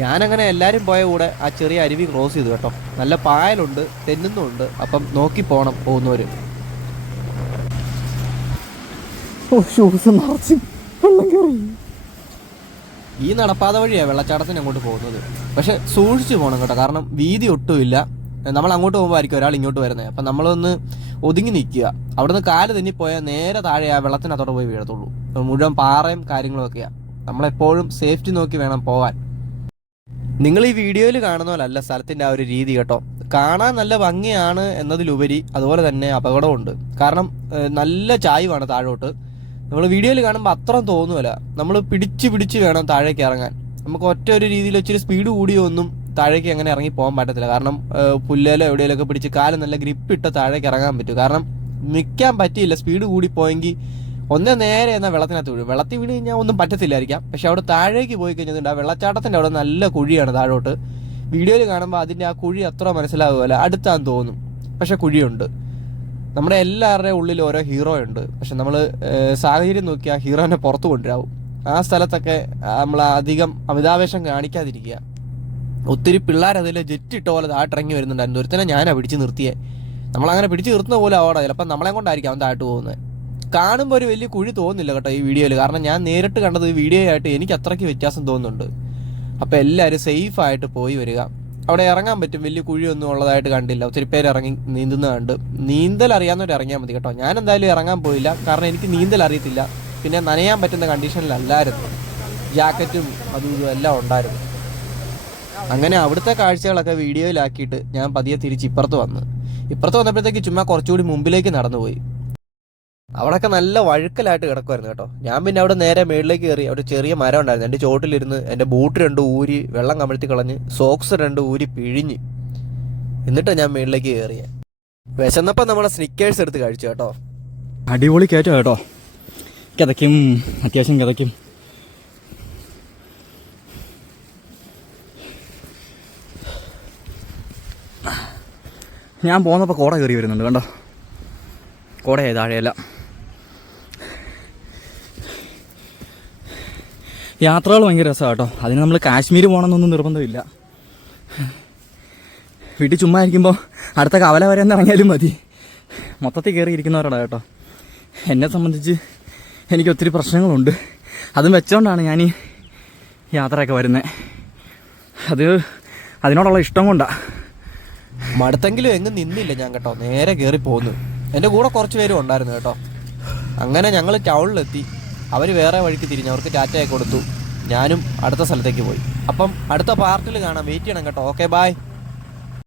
ഞാനങ്ങനെ എല്ലാവരും പോയ കൂടെ ആ ചെറിയ അരുവി ക്രോസ് ചെയ്തു കേട്ടോ. നല്ല പായലുണ്ട് തെന്നുന്നുണ്ട്. അപ്പം നോക്കി പോകണം പോകുന്നവര്. ഈ നടപ്പാത വഴിയാണ് വെള്ളച്ചാട്ടത്തിന് അങ്ങോട്ട് പോകുന്നത്. പക്ഷെ സൂക്ഷിച്ചു പോകണം കേട്ടോ. കാരണം വീതി ഒട്ടുമില്ല നമ്മൾ അങ്ങോട്ട് പോകുമ്പോഴായിരിക്കും ഒരാൾ ഇങ്ങോട്ട് വരുന്നത് അപ്പം നമ്മളൊന്ന് ഒതുങ്ങി നിൽക്കുക. അവിടുന്ന് കാൽ തെന്നിപ്പോയാൽ നേരെ താഴെ ആ വെള്ളത്തിനകത്തോടെ പോയി വീഴത്തുള്ളൂ. മുഴുവൻ പാറയും കാര്യങ്ങളും ഒക്കെയാണ് നമ്മളെപ്പോഴും സേഫ്റ്റി നോക്കി വേണം പോകാൻ നിങ്ങൾ ഈ വീഡിയോയിൽ കാണുന്ന പോലല്ല സ്ഥലത്തിന്റെ ആ ഒരു രീതി കേട്ടോ. കാണാൻ നല്ല ഭംഗിയാണ് എന്നതിലുപരി അതുപോലെ തന്നെ അപകടമുണ്ട് കാരണം നല്ല ചായ്വാണ് താഴോട്ട്. നമ്മൾ വീഡിയോയിൽ കാണുമ്പോൾ അത്ര തോന്നുമല്ല നമ്മൾ പിടിച്ച് പിടിച്ച് വേണം താഴേക്ക് ഇറങ്ങാൻ. നമുക്ക് ഒറ്റ ഒരു രീതിയിൽ ഇച്ചിരി സ്പീഡ് കൂടിയൊന്നും താഴേക്ക് അങ്ങനെ ഇറങ്ങി പോകാൻ പറ്റത്തില്ല. കാരണം പുല്ലേലോ എവിടെയെങ്കിലൊക്കെ പിടിച്ച് കാലം നല്ല ഗ്രിപ്പ് ഇട്ട് താഴേക്ക് ഇറങ്ങാൻ പറ്റും. കാരണം നിൽക്കാൻ പറ്റിയില്ല. സ്പീഡ് കൂടി പോയെങ്കിൽ ഒന്നേ നേരെ എന്നാൽ വെള്ളത്തിനകത്ത് വീഴും. വെള്ളത്തിൽ വീണ് കഴിഞ്ഞാൽ ഒന്നും പറ്റത്തില്ലായിരിക്കാം. പക്ഷെ അവിടെ താഴേക്ക് പോയി കഴിഞ്ഞിട്ടുണ്ട് ആ വെള്ളച്ചാട്ടത്തിന്റെ അവിടെ നല്ല കുഴിയാണ് താഴോട്ട്. വീഡിയോയിൽ കാണുമ്പോൾ അതിന്റെ ആ കുഴി അത്ര മനസ്സിലാകുമല്ല അടുത്താന്ന് തോന്നും. പക്ഷെ കുഴിയുണ്ട്. നമ്മുടെ എല്ലാവരുടെയും ഉള്ളിൽ ഓരോ ഹീറോ ഉണ്ട്. പക്ഷെ നമ്മൾ സാഹചര്യം നോക്കി ആ ഹീറോനെ പുറത്തു കൊണ്ടുവരാവും. ആ സ്ഥലത്തൊക്കെ നമ്മൾ അധികം അമിതാവേശം കാണിക്കാതിരിക്കുക. ഒത്തിരി പിള്ളേർ അതിൽ ജെറ്റ് ഇട്ട പോലെ താഴ്ത്തിറങ്ങി വരുന്നുണ്ടായിരുന്നു ഒരുത്തനെ ഞാനാ പിടിച്ച് നിർത്തിയേ. നമ്മളങ്ങനെ പിടിച്ച് നിർത്തുന്ന പോലെ അവിടെ ചിലപ്പോൾ നമ്മളെ കൊണ്ടായിരിക്കും അവൻ താഴ്ത്തു പോകുന്നത്. കാണുമ്പോൾ ഒരു വലിയ കുഴി തോന്നുന്നില്ല കേട്ടോ ഈ വീഡിയോയിൽ. കാരണം ഞാൻ നേരിട്ട് കണ്ടത് ഈ വീഡിയോ ആയിട്ട് എനിക്ക് അത്രയ്ക്ക് വ്യത്യാസം തോന്നുന്നുണ്ട്. അപ്പോൾ എല്ലാവരും സേഫ് ആയിട്ട് പോയി വരിക. അവിടെ ഇറങ്ങാൻ പറ്റും. വലിയ കുഴിയൊന്നും ഉള്ളതായിട്ട് കണ്ടില്ല. ഒത്തിരി പേര് ഇറങ്ങി നീന്തുന്ന കണ്ട്. നീന്തൽ അറിയാവുന്നവർ ഇറങ്ങിയാൽ മതി കേട്ടോ. ഞാൻ എന്തായാലും ഇറങ്ങാൻ പോയില്ല. കാരണം എനിക്ക് നീന്തൽ അറിയത്തില്ല. പിന്നെ നനയാൻ പറ്റുന്ന കണ്ടീഷനിലല്ലായിരുന്നു ജാക്കറ്റും അതും ഇതും എല്ലാം ഉണ്ടായിരുന്നു. അങ്ങനെ അവിടുത്തെ കാഴ്ചകളൊക്കെ വീഡിയോയിലാക്കിയിട്ട് ഞാൻ പതിയെ തിരിച്ച് ഇപ്പുറത്ത് വന്ന്. ഇപ്പുറത്ത് വന്നപ്പോഴത്തേക്ക് ചുമ്മാ കുറച്ചുകൂടി മുമ്പിലേക്ക് നടന്നുപോയി. അവിടെയൊക്കെ നല്ല വഴുക്കലായിട്ട് കിടക്കുമായിരുന്നു കേട്ടോ. ഞാൻ പിന്നെ അവിടെ നേരെ മേളിലേക്ക് കയറി അവിടെ ചെറിയ മരം ഉണ്ടായിരുന്നു. എന്റെ ചോട്ടിലിരുന്ന് എന്റെ ബൂട്ട് രണ്ട് ഊരി വെള്ളം കമഴ്ത്തി കളഞ്ഞ് സോക്സ് രണ്ട് ഊരി പിഴിഞ്ഞ് എന്നിട്ടാണ് ഞാൻ മേളിലേക്ക് കയറിയ. വിശന്നപ്പോൾ നമ്മളെ സ്നിക്കേഴ്സ് എടുത്ത് കഴിച്ചു കേട്ടോ. അടിപൊളി കയറ്റം കേട്ടോ. കിതയ്ക്കും അത്യാവശ്യം കിതയ്ക്കും. ഞാൻ പോന്നപ്പോൾ കോട കയറി വരുന്നുണ്ട് കണ്ടോ? കോടയായി താഴെയല്ല. യാത്രകൾ ഭയങ്കര രസമാണ് കേട്ടോ. അതിന് നമ്മൾ കാശ്മീർ പോകണമെന്നൊന്നും നിർബന്ധമില്ല. വീട്ടിൽ ചുമ്മാ ഇരിക്കുമ്പോൾ അടുത്ത കവല വരെ ഒന്ന് ഇറങ്ങിയാലും മതി. മൊത്തത്തിൽ കയറിയിരിക്കുന്നവരോടാ കേട്ടോ. എന്നെ സംബന്ധിച്ച് എനിക്ക് ഒത്തിരി പ്രശ്നങ്ങളുണ്ട്. അതും വെച്ചോണ്ടാണ് ഞാൻ ഈ യാത്രയൊക്കെ വരുന്നത് അത് അതിനോടുള്ള ഇഷ്ടം കൊണ്ടാണ് മടുത്തെങ്കിലും എങ്ങും നിന്നില്ല ഞാൻ കേട്ടോ. നേരെ കയറി പോന്നു. എന്റെ കൂടെ കുറച്ച് പേരും ഉണ്ടായിരുന്നു കേട്ടോ. അങ്ങനെ ഞങ്ങൾ ടൗണിലെത്തി. അവർ വേറെ വഴിക്ക് തിരിഞ്ഞു അവർക്ക് ടാറ്റയൊക്കെ കൊടുത്തു. ഞാനും അടുത്ത സ്ഥലത്തേക്ക് പോയി. അപ്പം അടുത്ത പാർട്ടിൽ കാണാം. വെയിറ്റ് ചെയ്യണം കേട്ടോ. Okay bye